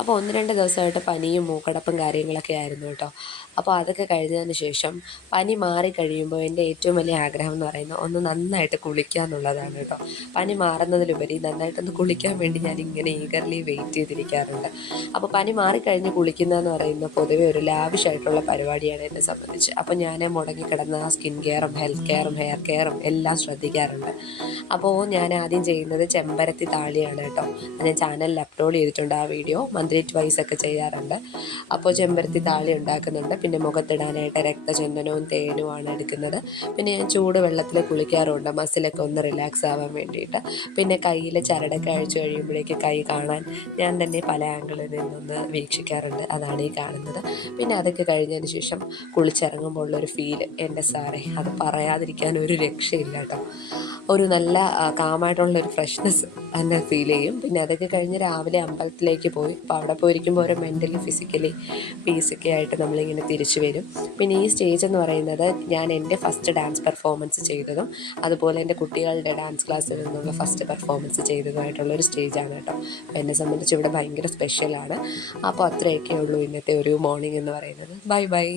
അപ്പോൾ 1-2 ദിവസമായിട്ട് പനിയും മൂക്കടപ്പും കാര്യങ്ങളൊക്കെ ആയിരുന്നു കേട്ടോ. അപ്പോൾ അതൊക്കെ കഴിഞ്ഞതിന് ശേഷം പനി മാറിക്കഴിയുമ്പോൾ എൻ്റെ ഏറ്റവും വലിയ ആഗ്രഹം എന്ന് പറയുന്നത് ഒന്ന് നന്നായിട്ട് കുളിക്കുക എന്നുള്ളതാണ് കേട്ടോ. പനി മാറുന്നതിലുപരി നന്നായിട്ടൊന്ന് കുളിക്കാൻ വേണ്ടി ഞാൻ ഇങ്ങനെ ഈഗർലി വെയിറ്റ് ചെയ്തിരിക്കാറുണ്ട്. അപ്പോൾ പനി മാറിക്കഴിഞ്ഞ് കുളിക്കുന്നതെന്ന് പറയുന്നത് പൊതുവെ ഒരു ലാവിഷായിട്ടുള്ള പരിപാടിയാണ് എന്നെ സംബന്ധിച്ച്. അപ്പോൾ ഞാൻ മുടങ്ങിക്കിടന്ന സ്കിൻ കെയറും ഹെൽത്ത് കെയറും ഹെയർ കെയറും എല്ലാം ശ്രദ്ധിക്കാറുണ്ട്. അപ്പോൾ ഞാൻ ആദ്യം ചെയ്യുന്നത് ചെമ്പരത്തി താളിയാണ് കേട്ടോ. ഞാൻ ചാനലിൽ അപ്ലോഡ് ചെയ്തിട്ടുണ്ട് ആ വീഡിയോ. മന്ത്ലി ട്വൈസ് ഒക്കെ ചെയ്യാറുണ്ട്. അപ്പോൾ ചെമ്പരത്തി താളി ഉണ്ടാക്കുന്നുണ്ട്. പിന്നെ മുഖത്തിടാനായിട്ട് രക്തചന്ദനവും തേനുമാണ് എടുക്കുന്നത്. പിന്നെ ഞാൻ ചൂട് വെള്ളത്തിൽ കുളിക്കാറുണ്ട്, മസിലൊക്കെ ഒന്ന് റിലാക്സ് ആവാൻ വേണ്ടിയിട്ട്. പിന്നെ കയ്യിൽ ചരടൊക്കെ അഴിച്ചു കഴിയുമ്പോഴേക്ക് കൈ കാണാൻ ഞാൻ തന്നെ പല ആംഗിളിൽ നിന്നൊന്ന് വീക്ഷിക്കാറുണ്ട്. അതാണ് ഈ കാണുന്നത്. പിന്നെ അതൊക്കെ കഴിഞ്ഞതിന് ശേഷം കുളിച്ചിറങ്ങുമ്പോൾ ഉള്ളൊരു ഫീൽ എൻ്റെ സാറേ, അത് പറയാതിരിക്കാൻ ഒരു രക്ഷയില്ല കേട്ടോ. ഒരു നല്ല കാമായിട്ടുള്ളൊരു ഫ്രഷ്നെസ് തന്നെ ഫീൽ ചെയ്യും. പിന്നെ അതൊക്കെ കഴിഞ്ഞ് രാവിലെ അമ്പലത്തിലേക്ക് പോയി. അപ്പോൾ അവിടെ പോയിരിക്കുമ്പോൾ ഓരോ മെൻ്റലി ഫിസിക്കലി പീസൊക്കെ ആയിട്ട് നമ്മളിങ്ങനെ തിരിച്ചു വരും. പിന്നെ ഈ സ്റ്റേജ് എന്ന് പറയുന്നത് ഞാൻ എൻ്റെ ഫസ്റ്റ് ഡാൻസ് പെർഫോമൻസ് ചെയ്തതും അതുപോലെ എൻ്റെ കുട്ടികളുടെ ഡാൻസ് ക്ലാസ്സിൽ നിന്നുള്ള ഫസ്റ്റ് പെർഫോമൻസ് ചെയ്തതുമായിട്ടുള്ളൊരു സ്റ്റേജാണ് കേട്ടോ. അപ്പോൾ എന്നെ സംബന്ധിച്ച് ഇവിടെ ഭയങ്കര സ്പെഷ്യലാണ്. അപ്പോൾ അത്രയൊക്കെ ഉള്ളൂ ഇന്നത്തെ ഒരു മോർണിംഗ് എന്ന് പറയുന്നത്. Bye bye.